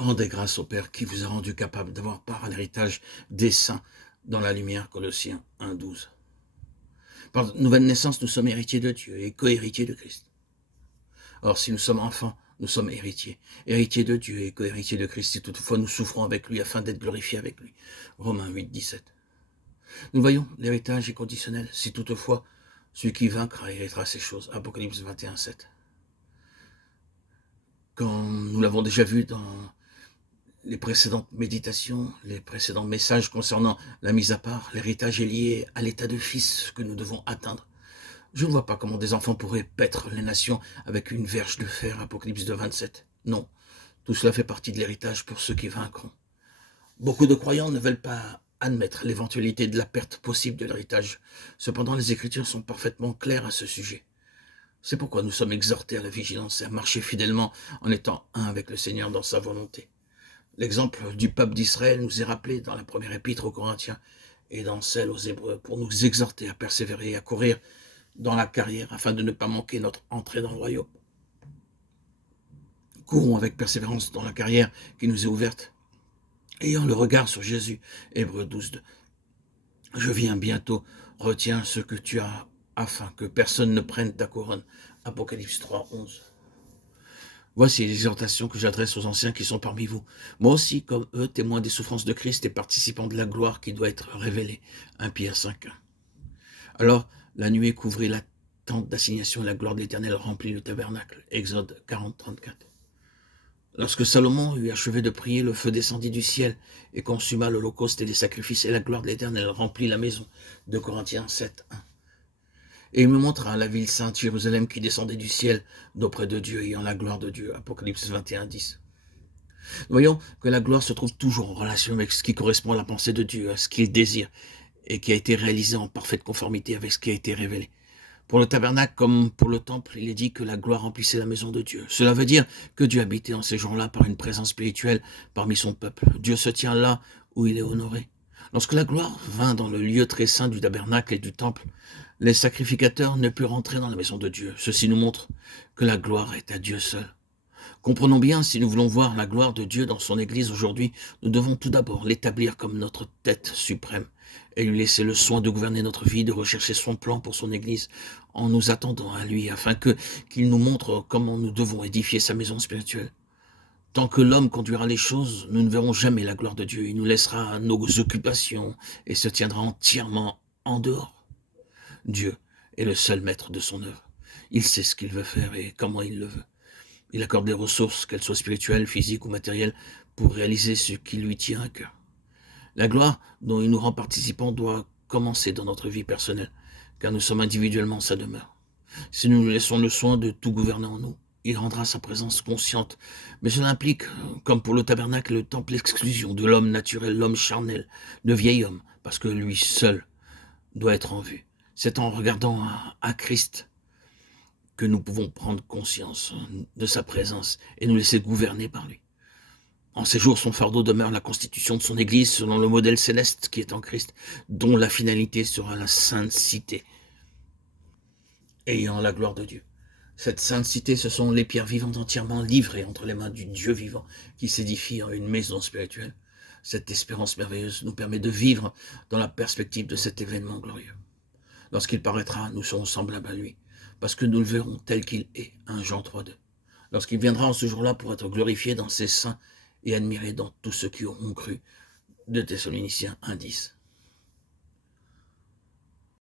Rendez grâce au Père qui vous a rendu capable d'avoir part à l'héritage des saints dans la lumière. Colossiens 1,12. Par nouvelle naissance, nous sommes héritiers de Dieu et co-héritiers de Christ. Or, si nous sommes enfants, nous sommes héritiers, héritiers de Dieu et co-héritiers de Christ, si toutefois nous souffrons avec lui afin d'être glorifiés avec lui. Romains 8,17. Nous voyons, l'héritage est conditionnel, si toutefois celui qui vaincra héritera ces choses. Apocalypse 21,7. Quand nous l'avons déjà vu dans les précédentes méditations, les précédents messages concernant la mise à part, l'héritage est lié à l'état de fils que nous devons atteindre. Je ne vois pas comment des enfants pourraient paître les nations avec une verge de fer, Apocalypse 2,27. Non, tout cela fait partie de l'héritage pour ceux qui vaincront. Beaucoup de croyants ne veulent pas admettre l'éventualité de la perte possible de l'héritage. Cependant, les Écritures sont parfaitement claires à ce sujet. C'est pourquoi nous sommes exhortés à la vigilance et à marcher fidèlement en étant un avec le Seigneur dans sa volonté. L'exemple du peuple d'Israël nous est rappelé dans la première épître aux Corinthiens et dans celle aux Hébreux pour nous exhorter à persévérer et à courir dans la carrière afin de ne pas manquer notre entrée dans le royaume. Courons avec persévérance dans la carrière qui nous est ouverte, ayant le regard sur Jésus. Hébreux 12:2. Je viens bientôt, retiens ce que tu as afin que personne ne prenne ta couronne. Apocalypse 3:11. Voici les exhortations que j'adresse aux anciens qui sont parmi vous. Moi aussi, comme eux, témoin des souffrances de Christ et participant de la gloire qui doit être révélée. 1 Pierre 5:1. Alors, la nuée couvrit la tente d'assignation et la gloire de l'Éternel remplit le tabernacle. Exode 40:34. Lorsque Salomon eut achevé de prier, le feu descendit du ciel et consuma l'holocauste et les sacrifices, et la gloire de l'Éternel remplit la maison. 2 Corinthiens 7:1. Et il me montra la ville sainte Jérusalem qui descendait du ciel d'auprès de Dieu, ayant la gloire de Dieu. Apocalypse 21:10. Nous voyons que la gloire se trouve toujours en relation avec ce qui correspond à la pensée de Dieu, à ce qu'il désire, et qui a été réalisé en parfaite conformité avec ce qui a été révélé. Pour le tabernacle comme pour le temple, il est dit que la gloire remplissait la maison de Dieu. Cela veut dire que Dieu habitait en ces jours-là par une présence spirituelle parmi son peuple. Dieu se tient là où il est honoré. Lorsque la gloire vint dans le lieu très saint du tabernacle et du temple, les sacrificateurs ne purent entrer dans la maison de Dieu. Ceci nous montre que la gloire est à Dieu seul. Comprenons bien, si nous voulons voir la gloire de Dieu dans son Église aujourd'hui, nous devons tout d'abord l'établir comme notre tête suprême et lui laisser le soin de gouverner notre vie, de rechercher son plan pour son Église en nous attendant à lui, afin qu'il nous montre comment nous devons édifier sa maison spirituelle. Tant que l'homme conduira les choses, nous ne verrons jamais la gloire de Dieu. Il nous laissera nos occupations et se tiendra entièrement en dehors. Dieu est le seul maître de son œuvre. Il sait ce qu'il veut faire et comment il le veut. Il accorde des ressources, qu'elles soient spirituelles, physiques ou matérielles, pour réaliser ce qui lui tient à cœur. La gloire dont il nous rend participants doit commencer dans notre vie personnelle, car nous sommes individuellement sa demeure. Si nous lui laissons le soin de tout gouverner en nous, il rendra sa présence consciente. Mais cela implique, comme pour le tabernacle, le temple, l'exclusion de l'homme naturel, l'homme charnel, le vieil homme, parce que lui seul doit être en vue. C'est en regardant à Christ que nous pouvons prendre conscience de sa présence et nous laisser gouverner par lui. En ces jours, son fardeau demeure la constitution de son Église selon le modèle céleste qui est en Christ, dont la finalité sera la sainte cité, ayant la gloire de Dieu. Cette sainte cité, ce sont les pierres vivantes entièrement livrées entre les mains du Dieu vivant qui s'édifie en une maison spirituelle. Cette espérance merveilleuse nous permet de vivre dans la perspective de cet événement glorieux. Lorsqu'il paraîtra, nous serons semblables à lui, parce que nous le verrons tel qu'il est. 1 Jean 3:2. Lorsqu'il viendra en ce jour-là pour être glorifié dans ses saints et admiré dans tous ceux qui auront cru. 2 Thessaloniciens 1:10.